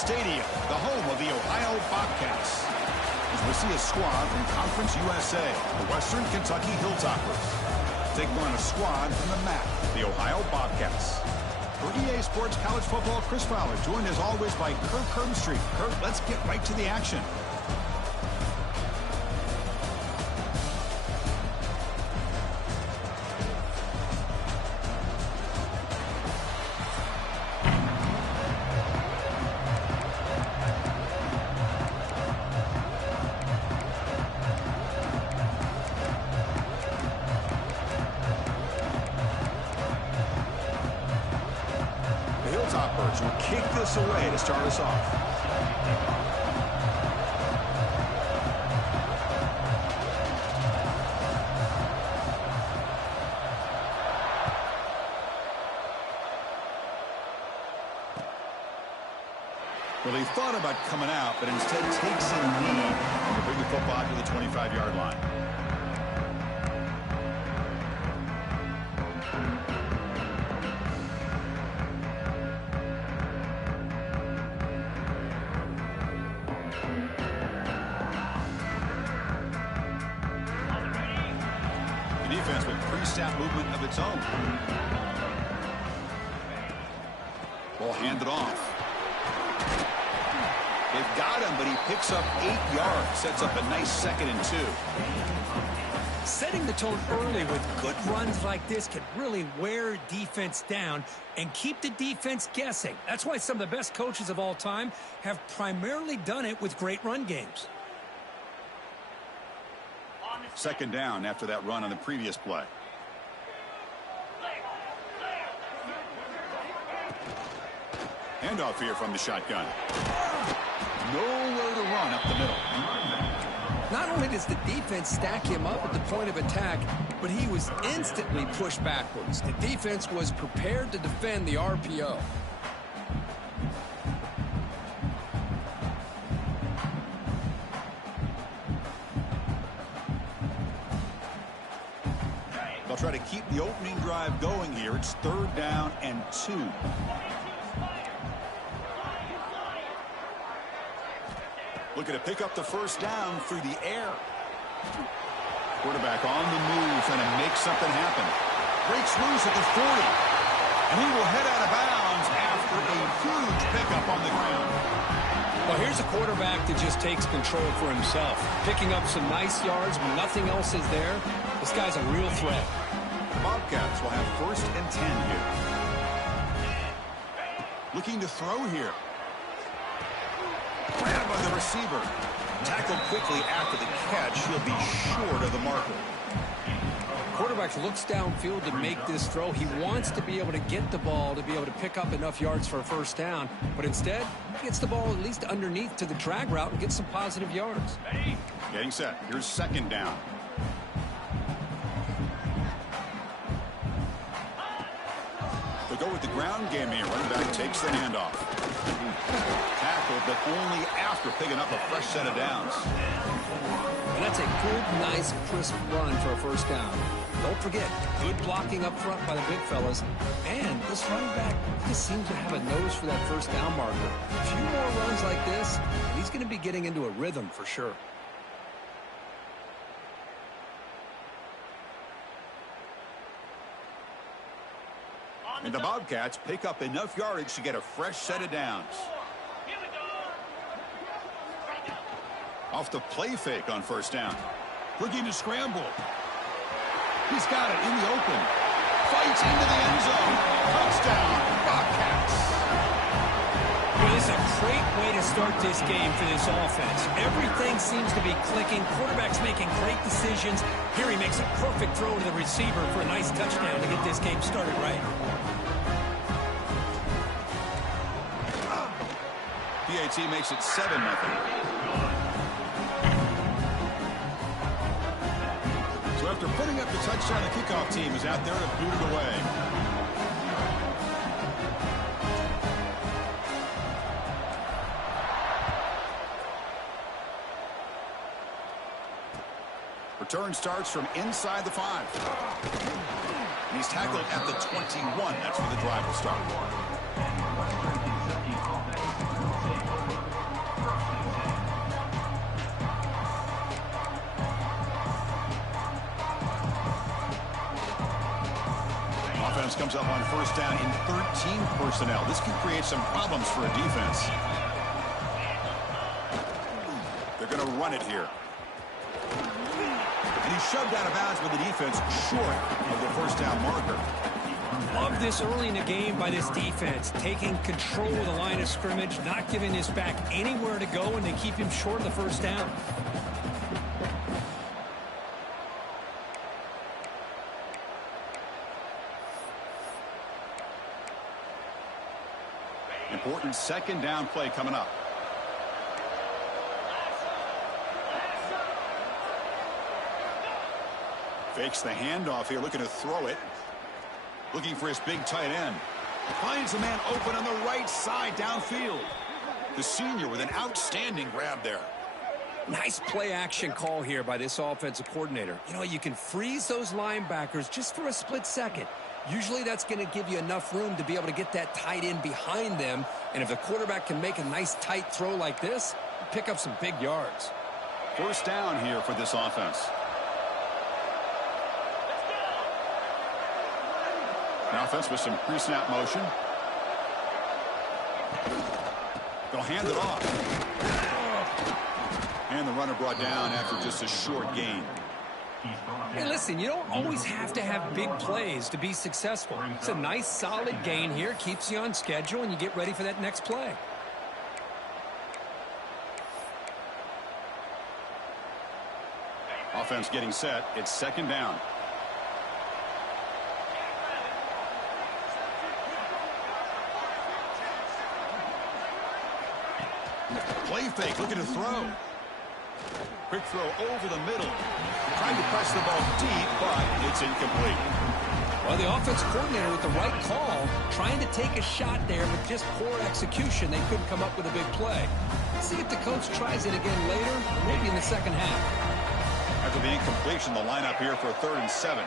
Stadium, the home of the Ohio Bobcats. As we see a squad from Conference USA, the Western Kentucky Hilltoppers. Taking on a squad from the MAC, the Ohio Bobcats. For EA Sports College Football, Chris Fowler, joined as always by Kirk Herbstreit. Kirk, let's get right to the action. Will kick this away to start us off. Well, he thought about coming out, but instead takes a knee to bring the football to the 25-yard line. Defense with pre-snap movement of its own. Ball handed off. They've got him, but he picks up 8 yards. Sets up a nice 2nd and 2. Setting the tone early with good runs like this can really wear defense down and keep the defense guessing. That's why some of the best coaches of all time have primarily done it with great run games. 2nd down after that run on the previous play. Handoff here from the shotgun. Nowhere to run up the middle. Not only does the defense stack him up at the point of attack, but he was instantly pushed backwards. The defense was prepared to defend the RPO. They'll try to keep the opening drive going here. It's 3rd down and 2. Looking to pick up the 1st down through the air. Quarterback on the move, trying to make something happen. Breaks loose at the 40. And he will head out of bounds after a huge pickup on the ground. Well, here's a quarterback that just takes control for himself. Picking up some nice yards when nothing else is there. This guy's a real threat. The Bobcats will have 1st and 10 here. Looking to throw here. Grabbed by the receiver. Tackled quickly after the catch. He'll be short of the marker. Quarterback looks downfield to make this throw. He wants to be able to get the ball to be able to pick up enough yards for a 1st down. But instead, he gets the ball at least underneath to the drag route and gets some positive yards. Getting set. Here's 2nd down. They'll go with the ground game here. Running back takes the handoff. Tackled, but only after picking up a fresh set of downs. And that's a good, nice, crisp run for a 1st down. Don't forget, good blocking up front by the big fellas. And this running back just seems to have a nose for that 1st down marker. A few more runs like this, and he's going to be getting into a rhythm for sure. And the Bobcats pick up enough yardage to get a fresh set of downs. Off the play fake on 1st down. Looking to scramble. He's got it in the open. Fights into the end zone. Touchdown, Bobcats. Well, this is a great way to start this game for this offense. Everything seems to be clicking. Quarterback's making great decisions. Here he makes a perfect throw to the receiver for a nice touchdown to get this game started right. PAT makes it 7-0. So after putting up the touchdown, the kickoff team is out there to boot it away. Return starts from inside the 5. And he's tackled at the 21. That's where the drive will start. comes up on first down in 13 personnel. This can create some problems for a defense. They're going to run it here. And he's shoved out of bounds with the defense short of the first down marker. Love this early in the game by this defense, taking control of the line of scrimmage, not giving his back anywhere to go, and they keep him short of the first down. Important second down play coming up. Fakes the handoff here, looking to throw it. Looking for his big tight end. Finds a man open on the right side downfield. The senior with an outstanding grab there. Nice play action call here by this offensive coordinator. You know, you can freeze those linebackers just for a split second. Usually that's going to give you enough room to be able to get that tight end behind them. And if the quarterback can make a nice tight throw like this, pick up some big yards. First down here for this offense. Now offense with some pre-snap motion. They'll hand it off. And the runner brought down after just a short gain. Hey, listen, you don't always have to have big plays to be successful. It's a nice, solid gain here. Keeps you on schedule, and you get ready for that next play. Offense getting set. It's second down. Play fake, looking to throw. Quick throw over the middle. Trying to press the ball deep, but it's incomplete. Well, the offense coordinator with the right call, trying to take a shot there, but just poor execution. They couldn't come up with a big play. Let's see if the coach tries it again later, or maybe in the second half. After the incompletion, the lineup here for a 3rd and 7.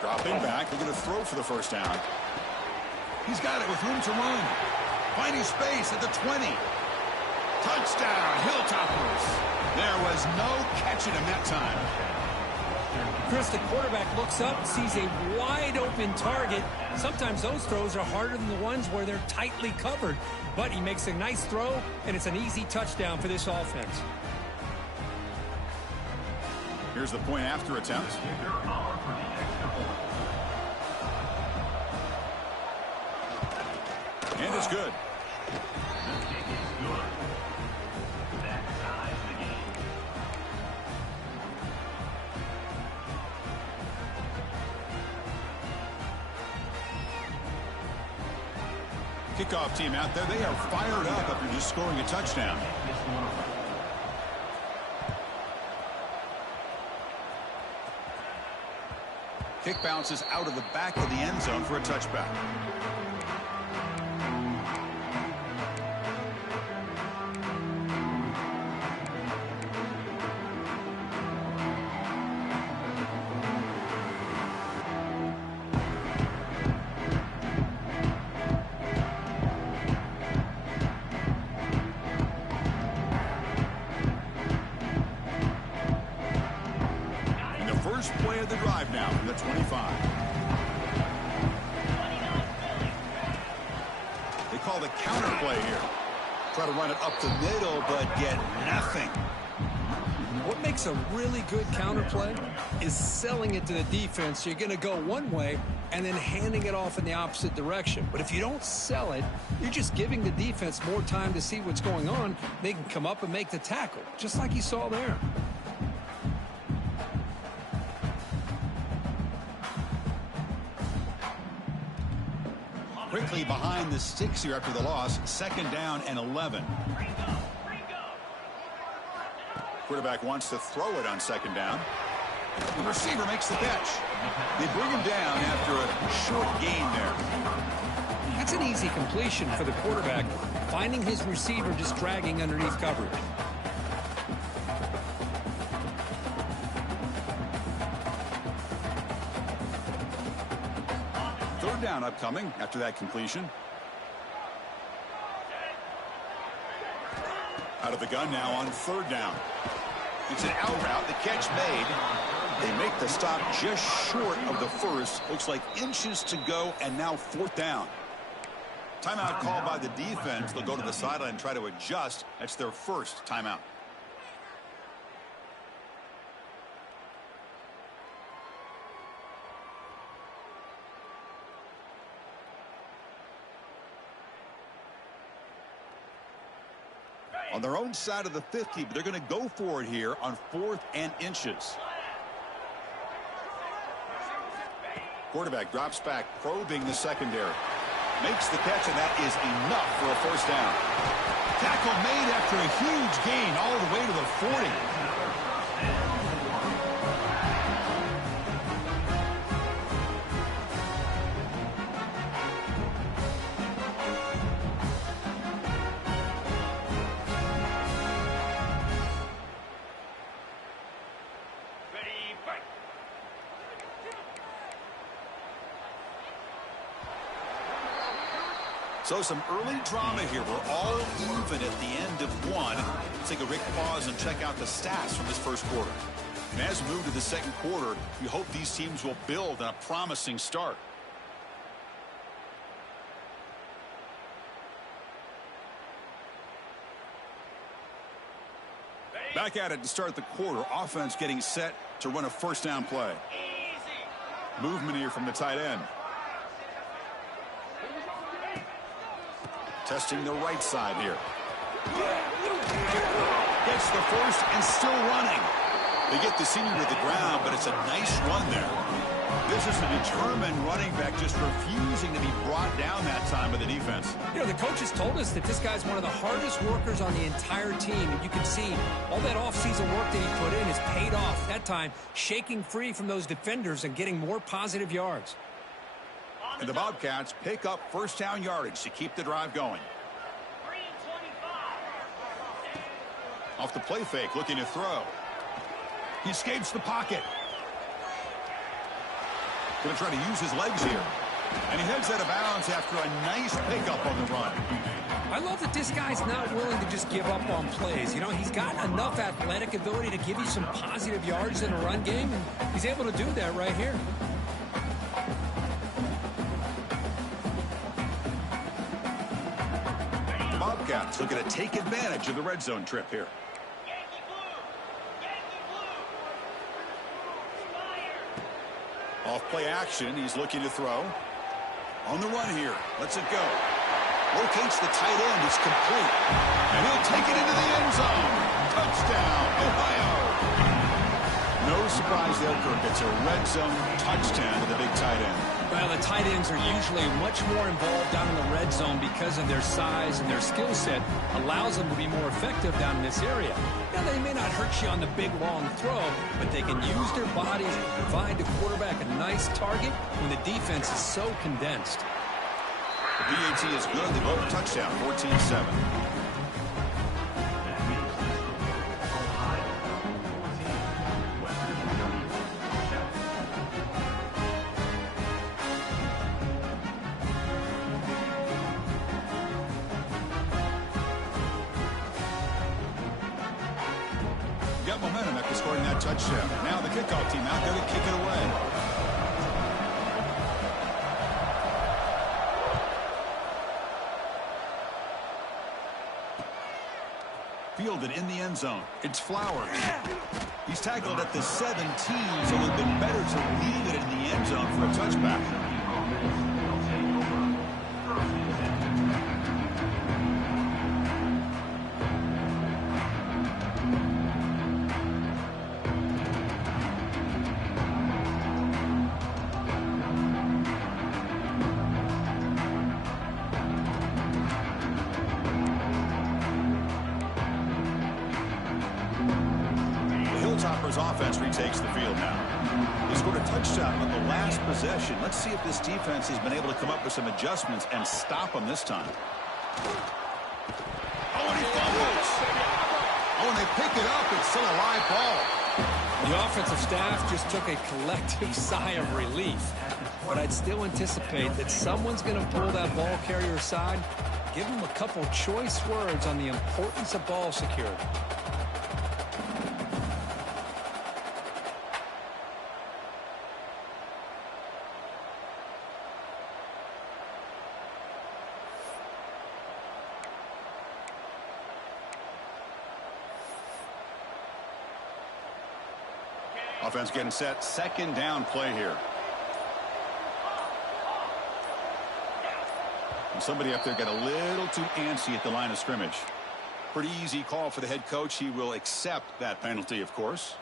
Dropping back, they're going to throw for the first down. He's got it with room to run. Finding space at the 20. Touchdown, Hilltoppers. There was no catching him that time. Chris, the quarterback looks up, sees a wide-open target. Sometimes those throws are harder than the ones where they're tightly covered. But he makes a nice throw, and it's an easy touchdown for this offense. Here's the point after attempt. And it's good. Kickoff team out there, they are fired up after just scoring a touchdown. Kick bounces out of the back of the end zone for a touchback. First play of the drive now from the 25. They call the counter play here. Try to run it up the middle, but get nothing. What makes a really good counter play is selling it to the defense. You're going to go one way and then handing it off in the opposite direction. But if you don't sell it, you're just giving the defense more time to see what's going on. They can come up and make the tackle, just like you saw there. Quickly behind the sticks here after the loss. Second down and 11. Quarterback wants to throw it on second down. The receiver makes the catch. They bring him down after a short gain there. That's an easy completion for the quarterback, finding his receiver just dragging underneath coverage. Third down upcoming after that completion. the gun now on 3rd down. It's an out route. The catch made. They make the stop just short of the first. Looks like inches to go, and now 4th down. Timeout called by the defense. They'll go to the sideline and try to adjust. That's their first timeout. On their own side of the 50, but they're going to go for it here on 4th and inches. Quarterback drops back, probing the secondary. Makes the catch, and that is enough for a 1st down. Tackle made after a huge gain all the way to the 40. So some early drama here. We're all even at the end of 1. Let's take a quick pause and check out the stats from this first quarter. And as we move to the second quarter, we hope these teams will build on a promising start. Back at it to start the quarter. Offense getting set to run a 1st down play. Movement here from the tight end. Testing the right side here. Gets the first and still running. They get the senior to the ground, but it's a nice run there. This is a determined running back just refusing to be brought down that time by the defense. You know, the coaches told us that this guy's one of the hardest workers on the entire team, and you can see all that offseason work that he put in has paid off. That time, shaking free from those defenders and getting more positive yards. And the Bobcats pick up 1st down yardage to keep the drive going. Off the play fake, looking to throw. He escapes the pocket. Going to try to use his legs here. And he heads out of bounds after a nice pickup on the run. I love that this guy's not willing to just give up on plays. You know, he's got enough athletic ability to give you some positive yards in a run game, and he's able to do that right here. Bobcats looking to take advantage of the red zone trip here. Off play action, he's looking to throw. On the run here, lets it go. Locates the tight end, it's complete. And he'll take it into the end zone. Touchdown, Ohio. No surprise there, Kirk. It's a red zone touchdown to the big tight end. Well, the tight ends are usually much more involved down in the red zone because of their size, and their skill set allows them to be more effective down in this area. Now, they may not hurt you on the big, long throw, but they can use their bodies and provide the quarterback a nice target when the defense is so condensed. The PAT is good. They both touchdown, 14-7. Got momentum after scoring that touchdown. Now the kickoff team out there to kick it away. Fielded in the end zone. It's Flowers. He's tackled at the 17, so it would have been better to leave it in the end zone for a touchback. Offense retakes the field now. He scored a touchdown on the last possession. Let's see if this defense has been able to come up with some adjustments and stop him this time. Oh, and he fumbles. Oh, and they pick it up. It's still a live ball. The offensive staff just took a collective sigh of relief. But I'd still anticipate that someone's going to pull that ball carrier aside Give him a couple choice words on the importance of ball security. Offense getting set. Second down play here. And somebody up there got a little too antsy at the line of scrimmage. Pretty easy call for the head coach. He will accept that penalty, of course.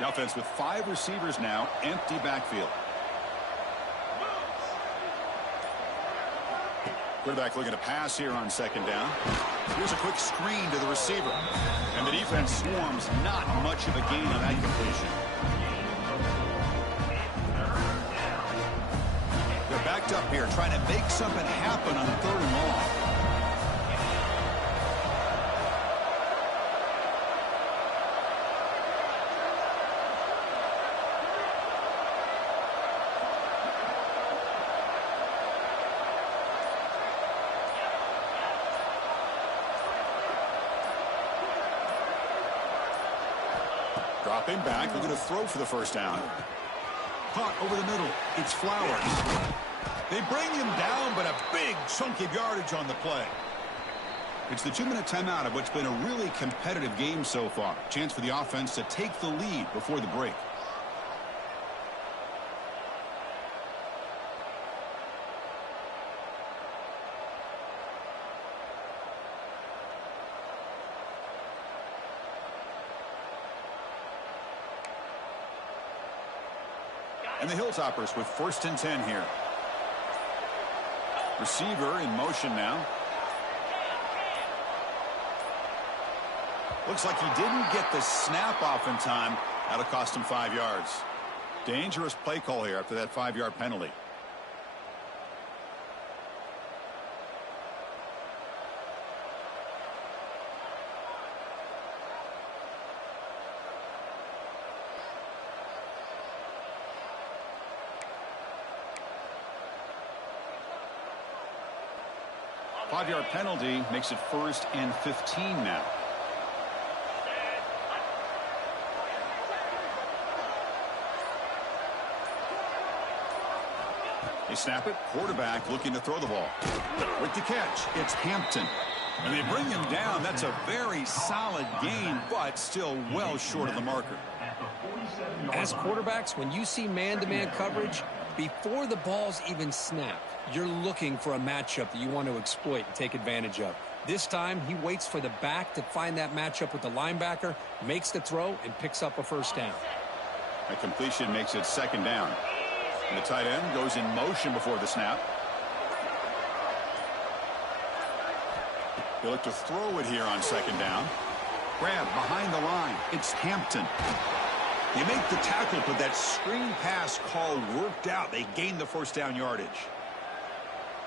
The offense with 5 receivers now, empty backfield. Quarterback looking to pass here on second down. Here's a quick screen to the receiver. And the defense swarms. Not much of a gain on that completion. They're backed up here trying to make something happen on 3rd and long. Dropping back, looking to throw for the first down. Caught over the middle. It's Flowers. They bring him down, but a big chunk of yardage on the play. It's the 2-minute timeout of what's been a really competitive game so far. Chance for the offense to take the lead before the break. And the Hilltoppers with 1st and 10 here. Receiver in motion now. Looks like he didn't get the snap off in time. That'll cost him 5 yards. Dangerous play call here after that 5-yard penalty. Five-yard penalty makes it 1st and 15 now. They snap it. Quarterback looking to throw the ball. With the catch, it's Hampton. And they bring him down. That's a very solid gain, but still well short of the marker. As quarterbacks, when you see man-to-man coverage, before the ball's even snapped, you're looking for a matchup that you want to exploit and take advantage of. This time, he waits for the back to find that matchup with the linebacker, makes the throw, and picks up a first down. That completion makes it 2nd down. And the tight end goes in motion before the snap. They look to throw it here on 2nd down. Grab behind the line. It's Hampton. You make the tackle, but that screen pass call worked out. They gained the 1st down yardage.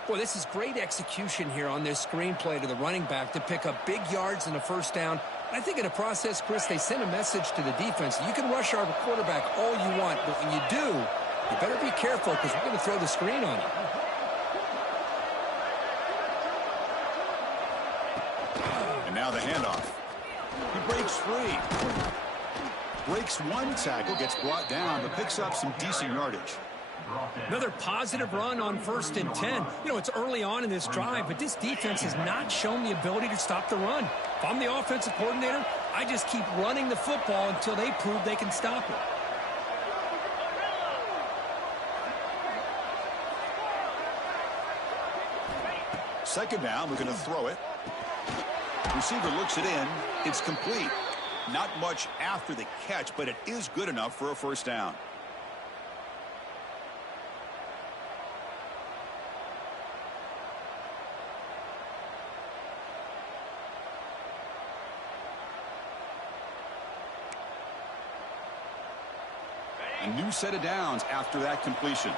Boy, this is great execution here on this screen play to the running back to pick up big yards and a first down. I think in the process, Chris, they sent a message to the defense. You can rush our quarterback all you want, but when you do, you better be careful because we're going to throw the screen on him. And now the handoff. He breaks free. Breaks one tackle, gets brought down, but picks up some decent yardage. Another positive run on 1st and 10. You know, it's early on in this drive, but this defense has not shown the ability to stop the run. If I'm the offensive coordinator, I just keep running the football until they prove they can stop it. Second down, we're going to throw it. Receiver looks it in. It's complete. Not much after the catch, but it is good enough for a first down. A new set of downs after that completion.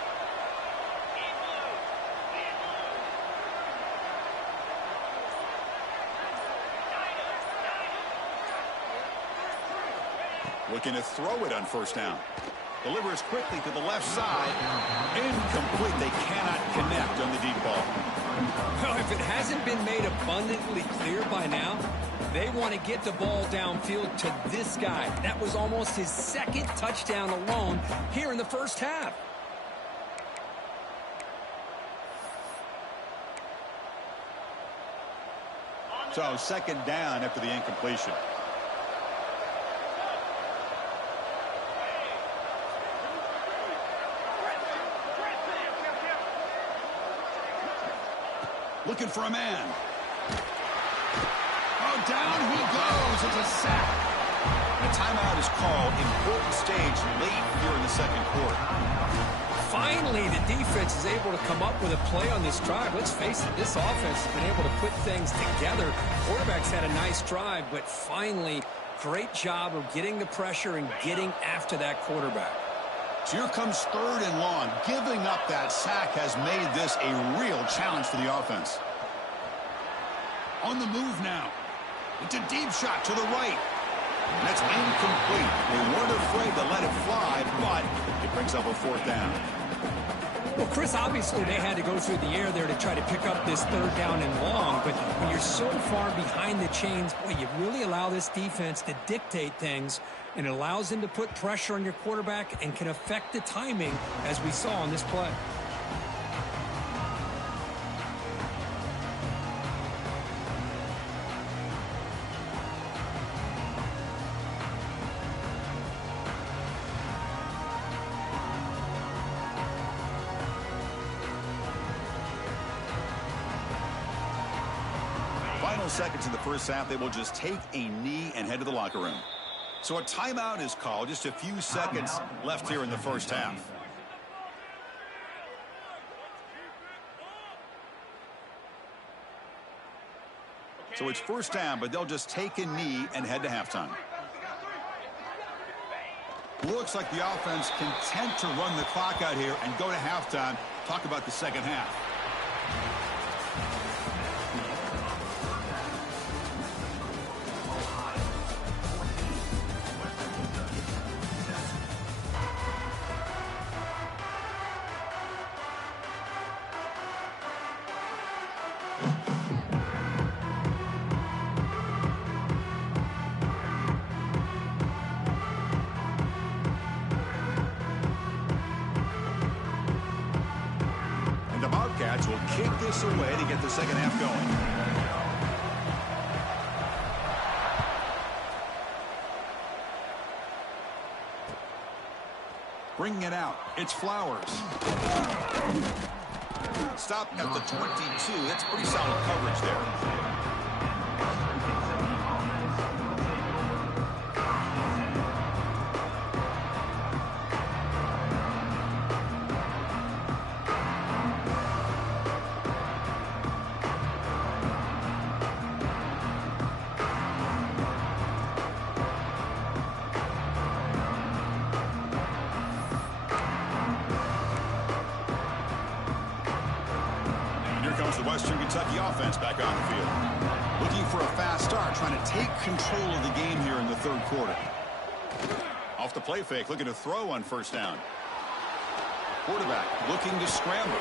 Looking to throw it on first down. Delivers quickly to the left side. Incomplete. They cannot connect on the deep ball. Well, if it hasn't been made abundantly clear by now, they want to get the ball downfield to this guy. That was almost his second touchdown alone here in the first half. So second down after the incompletion. Looking for a man. Oh, down he goes. It's a sack. A timeout is called. Important stage late here in the second quarter. Finally, the defense is able to come up with a play on this drive. Let's face it, this offense has been able to put things together. Quarterback's had a nice drive, but finally, great job of getting the pressure and getting after that quarterback. So here comes third and long. Giving up that sack has made this a real challenge for the offense. On the move now. It's a deep shot to the right. And that's incomplete. They weren't afraid to let it fly, but it brings up a fourth down. Well, Chris, obviously they had to go through the air there to try to pick up this third down and long, but when you're so far behind the chains, boy, you really allow this defense to dictate things, and it allows them to put pressure on your quarterback and can affect the timing, as we saw on this play. Final seconds in the first half, they will just take a knee and head to the locker room. So a timeout is called. Just a few seconds left here in the first half. So it's first down, but they'll just take a knee and head to halftime. Looks like the offense content to run the clock out here and go to halftime. Talk about the second half. Will kick this away to get the second half going. Bringing it out, it's Flowers. Stop at the 22. That's pretty solid coverage there. The Western Kentucky offense back on the field. Looking for a fast start, trying to take control of the game here in the third quarter. Off the play fake, looking to throw on first down. Quarterback looking to scramble.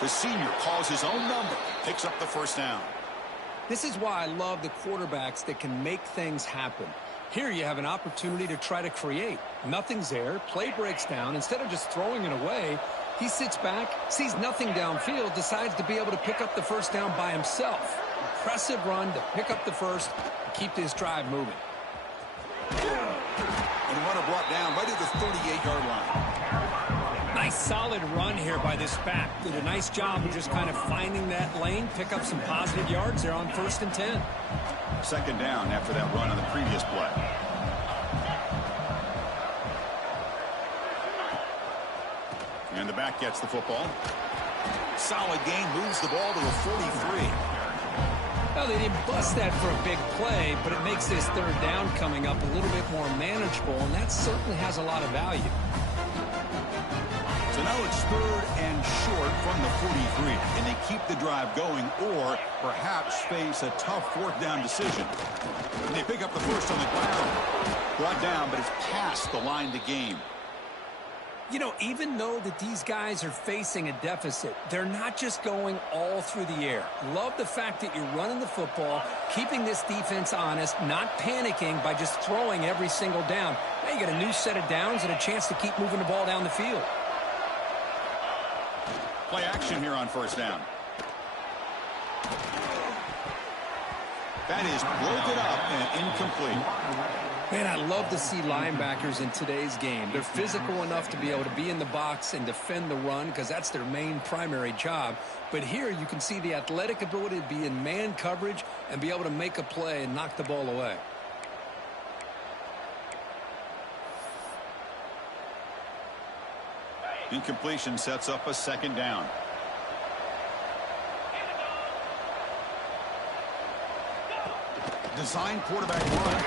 The senior calls his own number, picks up the first down. This is why I love the quarterbacks that can make things happen. Here you have an opportunity to try to create. Nothing's there, play breaks down. Instead of just throwing it away, he sits back, sees nothing downfield, decides to be able to pick up the first down by himself. Impressive run to pick up the first and keep this drive moving. And runner brought down right at the 38-yard line. Nice solid run here by this back. Did a nice job of just kind of finding that lane, pick up some positive yards there on 1st and 10. Second down after that run on the previous play. And the back gets the football. Solid gain, moves the ball to the 43. Well, they didn't bust that for a big play, but it makes this third down coming up a little bit more manageable, and that certainly has a lot of value. Now it's 3rd and short from the 43. And they keep the drive going or perhaps face a tough 4th down decision. And they pick up the first on the ground. Brought down, but it's past the line to gain. You know, even though that these guys are facing a deficit, they're not just going all through the air. Love the fact that you're running the football, keeping this defense honest, not panicking by just throwing every single down. Now you got a new set of downs and a chance to keep moving the ball down the field. Play action here on 1st down. That is broken up and incomplete. Man, I love to see linebackers in today's game. They're physical enough to be able to be in the box and defend the run because that's their main primary job. But here you can see the athletic ability to be in man coverage and be able to make a play and knock the ball away. Incompletion sets up a 2nd down. Design quarterback run.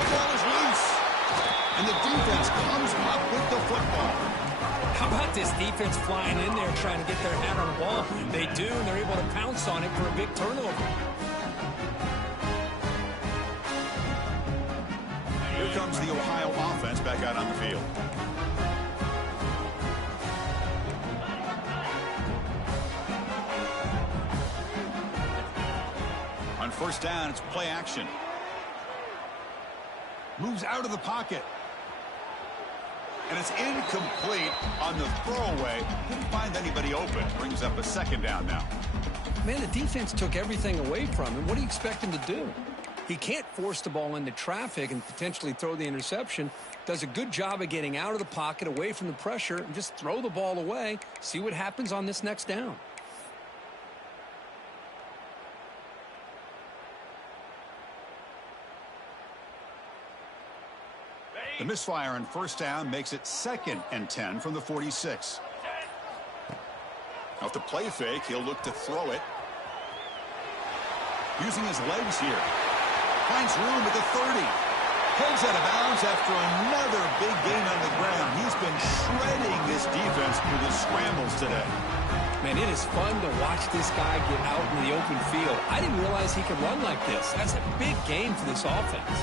The ball is loose. And the defense comes up with the football. How about this defense flying in there trying to get their hand on the ball? They do, and they're able to pounce on it for a big turnover. Here comes the Ohio offense back out on the field. On 1st down, it's play action. Moves out of the pocket. And it's incomplete on the throwaway. Didn't find anybody open. Brings up a 2nd down now. Man, the defense took everything away from him. What do you expect him to do? He can't force the ball into traffic and potentially throw the interception. Does a good job of getting out of the pocket, away from the pressure, and just throw the ball away. See what happens on this next down. The misfire on 1st down makes it 2nd and 10 from the 46. Off the play fake, he'll look to throw it. Using his legs here. Finds room at the 30. Pulls out of bounds after another big gain on the ground. He's been shredding this defense through the scrambles today. Man, it is fun to watch this guy get out in the open field. I didn't realize he could run like this. That's a big gain for this offense.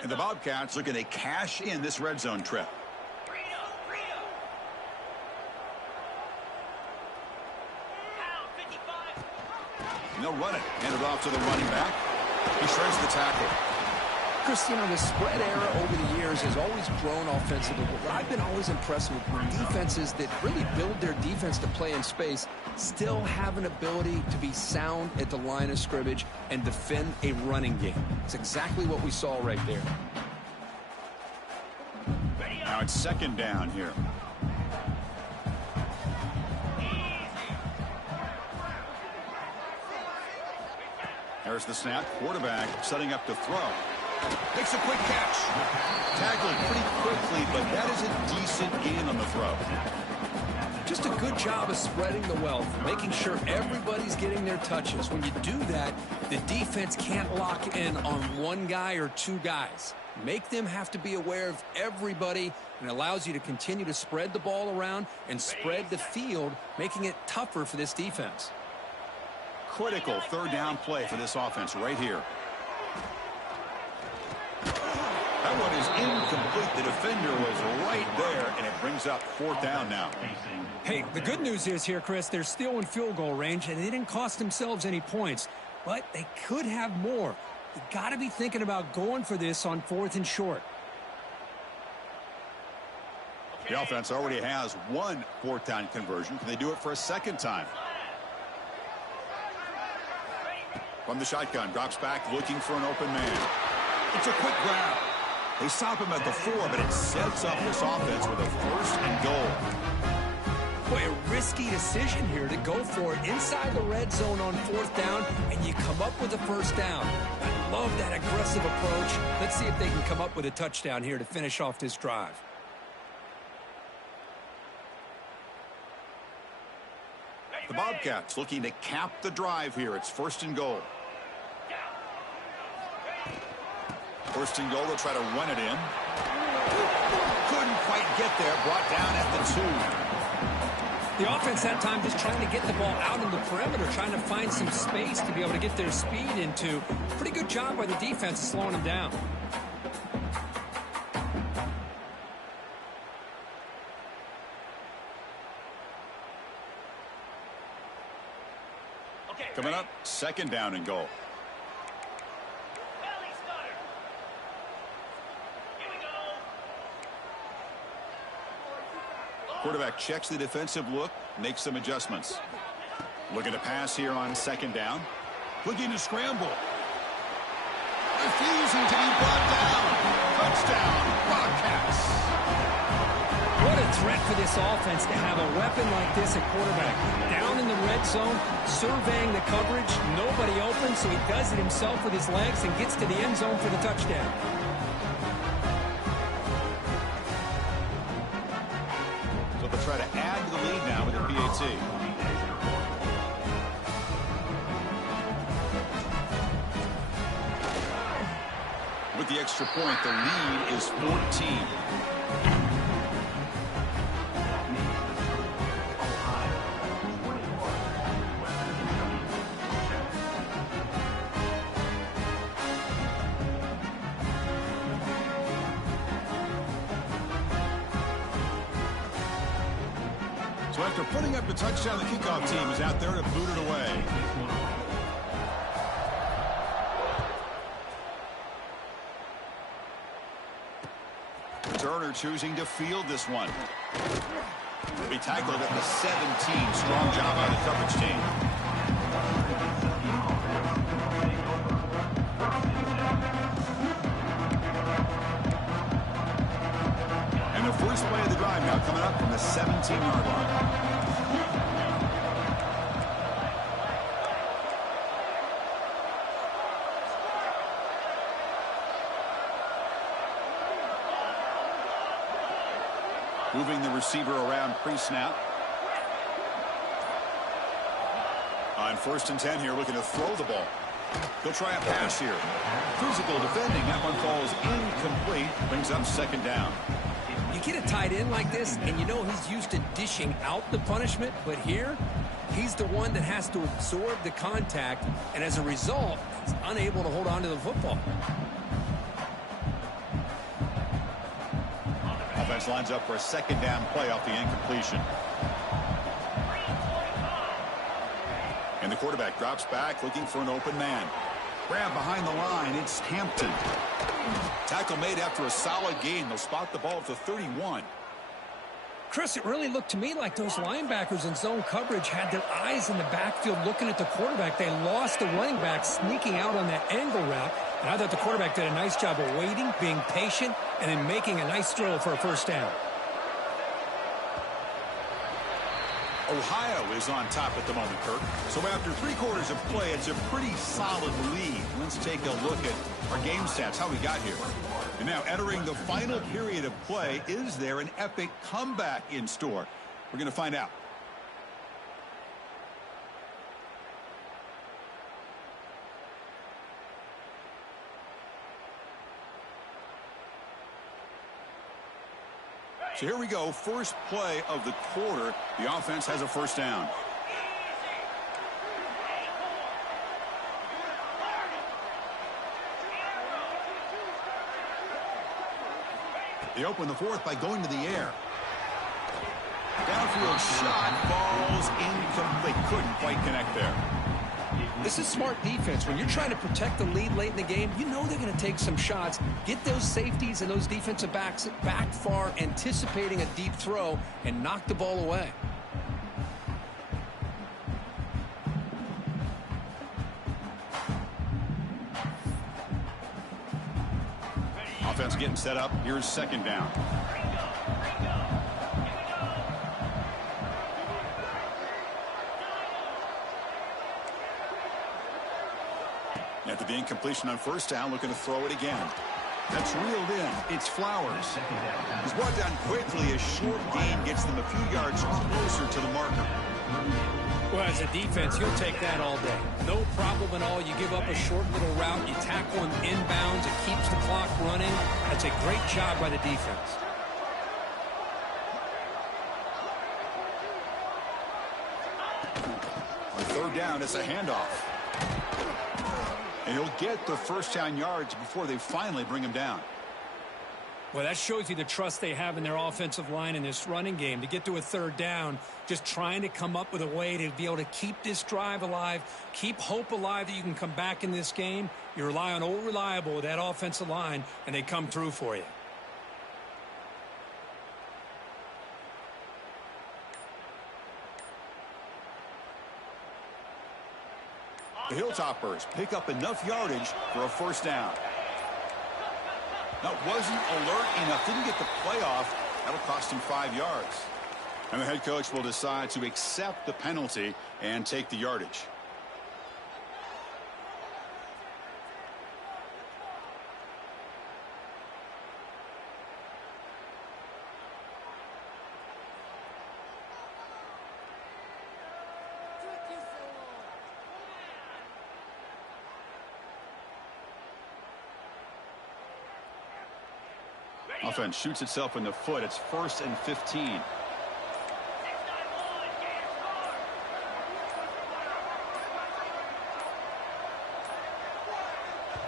And the Bobcats looking to cash in this red zone trip. And they'll run it. Hand it off to the running back. He shreds the tackle. Chris, you know, the spread era over the years has always grown offensively. But what I've been always impressed with when defenses that really build their defense to play in space still have an ability to be sound at the line of scrimmage and defend a running game. It's exactly what we saw right there. Now it's 2nd down here. There's the snap. Quarterback setting up to throw. Makes a quick catch. Tackled pretty quickly, but that is a decent gain on the throw. Just a good job of spreading the wealth, making sure everybody's getting their touches. When you do that, the defense can't lock in on one guy or two guys. Make them have to be aware of everybody, and allows you to continue to spread the ball around and spread the field, making it tougher for this defense. Critical 3rd down play for this offense right here. That one is incomplete. The defender was right there, and it brings up 4th down now. Hey, the good news is here, Chris, they're still in field goal range, and they didn't cost themselves any points, but they could have more. You got to be thinking about going for this on 4th and short. The offense already has one 4th down conversion. Can they do it for a 2nd time? From the shotgun, drops back, looking for an open man. It's a quick grab. They stop him at the 4, but it sets up this offense with a 1st and goal. Boy, a risky decision here to go for it inside the red zone on 4th down, and you come up with a 1st down. I love that aggressive approach. Let's see if they can come up with a touchdown here to finish off this drive. The Bobcats looking to cap the drive here. It's 1st and goal. 1st and goal. They'll try to run it in. Couldn't quite get there. Brought down at the 2. The offense that time just trying to get the ball out in the perimeter, trying to find some space to be able to get their speed into. Pretty good job by the defense of slowing them down. Coming up, 2nd down and goal. Quarterback checks the defensive look, makes some adjustments. Looking to pass here on 2nd down. Looking to scramble. Refusing to be brought down. Touchdown, Bobcats. What a threat for this offense to have a weapon like this at quarterback. Down in the red zone, surveying the coverage, nobody open, so he does it himself with his legs and gets to the end zone for the touchdown. So they'll try to add to the lead now with the PAT. With the extra point, the lead is 14. So after putting up the touchdown, the kickoff team is out there to boot it away. Turner choosing to field this one. He tackled at the 17. Strong job by the coverage team. And the first play of the drive now coming up from the 17-yard line. Moving the receiver around pre-snap. On 1st and 10 here, looking to throw the ball. They'll try a pass here. Physical defending. That one falls incomplete. Brings up 2nd down. You get a tight end like this, and you know he's used to dishing out the punishment, but here, he's the one that has to absorb the contact, and as a result, he's unable to hold on to the football. Offense lines up for a 2nd down play off the incompletion. And the quarterback drops back looking for an open man. Grab behind the line. It's Hampton. Tackle made after a solid gain. They'll spot the ball at the 31. Chris, it really looked to me like those linebackers in zone coverage had their eyes in the backfield looking at the quarterback. They lost the running back sneaking out on that angle route. And I thought the quarterback did a nice job of waiting, being patient, and then making a nice throw for a 1st down. Ohio is on top at the moment, Kirk. So after 3 quarters of play, it's a pretty solid lead. Let's take a look at our game stats, how we got here. And now entering the final period of play, is there an epic comeback in store? We're going to find out. So here we go, first play of the quarter. The offense has a 1st down. They open the 4th by going to the air. Downfield shot falls incomplete. Couldn't quite connect there. This is smart defense. When you're trying to protect the lead late in the game, you know they're going to take some shots, get those safeties and those defensive backs back far, anticipating a deep throw, and knock the ball away. Offense getting set up. Here's 2nd down. After the incompletion on 1st down, looking to throw it again. That's reeled in. It's Flowers. He's brought down quickly. A short gain gets them a few yards closer to the marker. Well, as a defense, you'll take that all day. No problem at all. You give up a short little route. You tackle him inbounds. It keeps the clock running. That's a great job by the defense. On third down, it's a handoff. And he'll get the first down yards before they finally bring him down. Well, that shows you the trust they have in their offensive line in this running game. To get to a third down, just trying to come up with a way to be able to keep this drive alive, keep hope alive that you can come back in this game. You rely on old reliable with that offensive line, and they come through for you. The Hilltoppers pick up enough yardage for a first down. That wasn't alert enough. Didn't get the play off. That'll cost him 5 yards. And the head coach will decide to accept the penalty and take the yardage. Offense shoots itself in the foot. It's 1st and 15.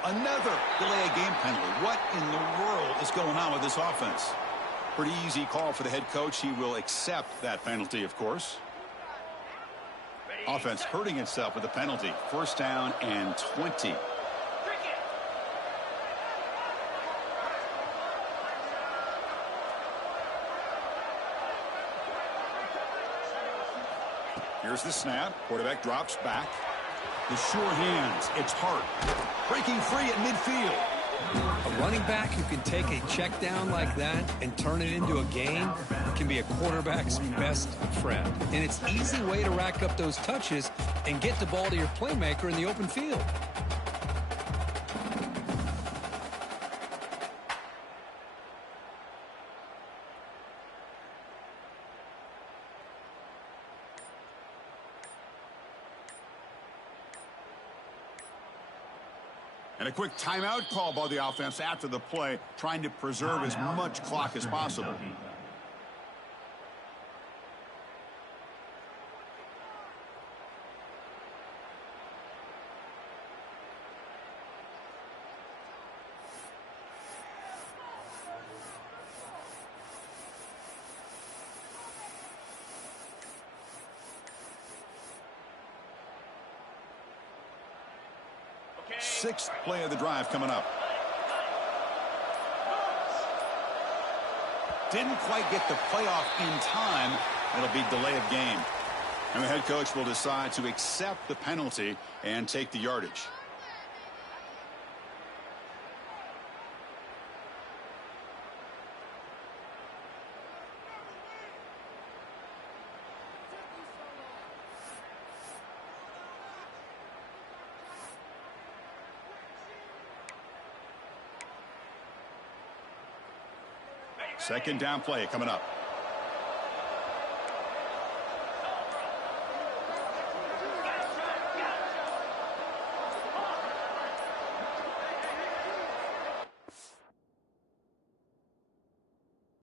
Another delay of game penalty. What in the world is going on with this offense? Pretty easy call for the head coach. He will accept that penalty, of course. Offense hurting itself with a penalty. 1st down and 20. Here's the snap. Quarterback drops back. The sure hands. It's Hart. Breaking free at midfield. A running back who can take a check down like that and turn it into a gain can be a quarterback's best friend. And it's an easy way to rack up those touches and get the ball to your playmaker in the open field. And a quick timeout call by the offense after the play, trying to preserve as much clock as possible. Sixth play of the drive coming up. Didn't quite get the playoff in time. It'll be delay of game. And the head coach will decide to accept the penalty and take the yardage. Second down play coming up.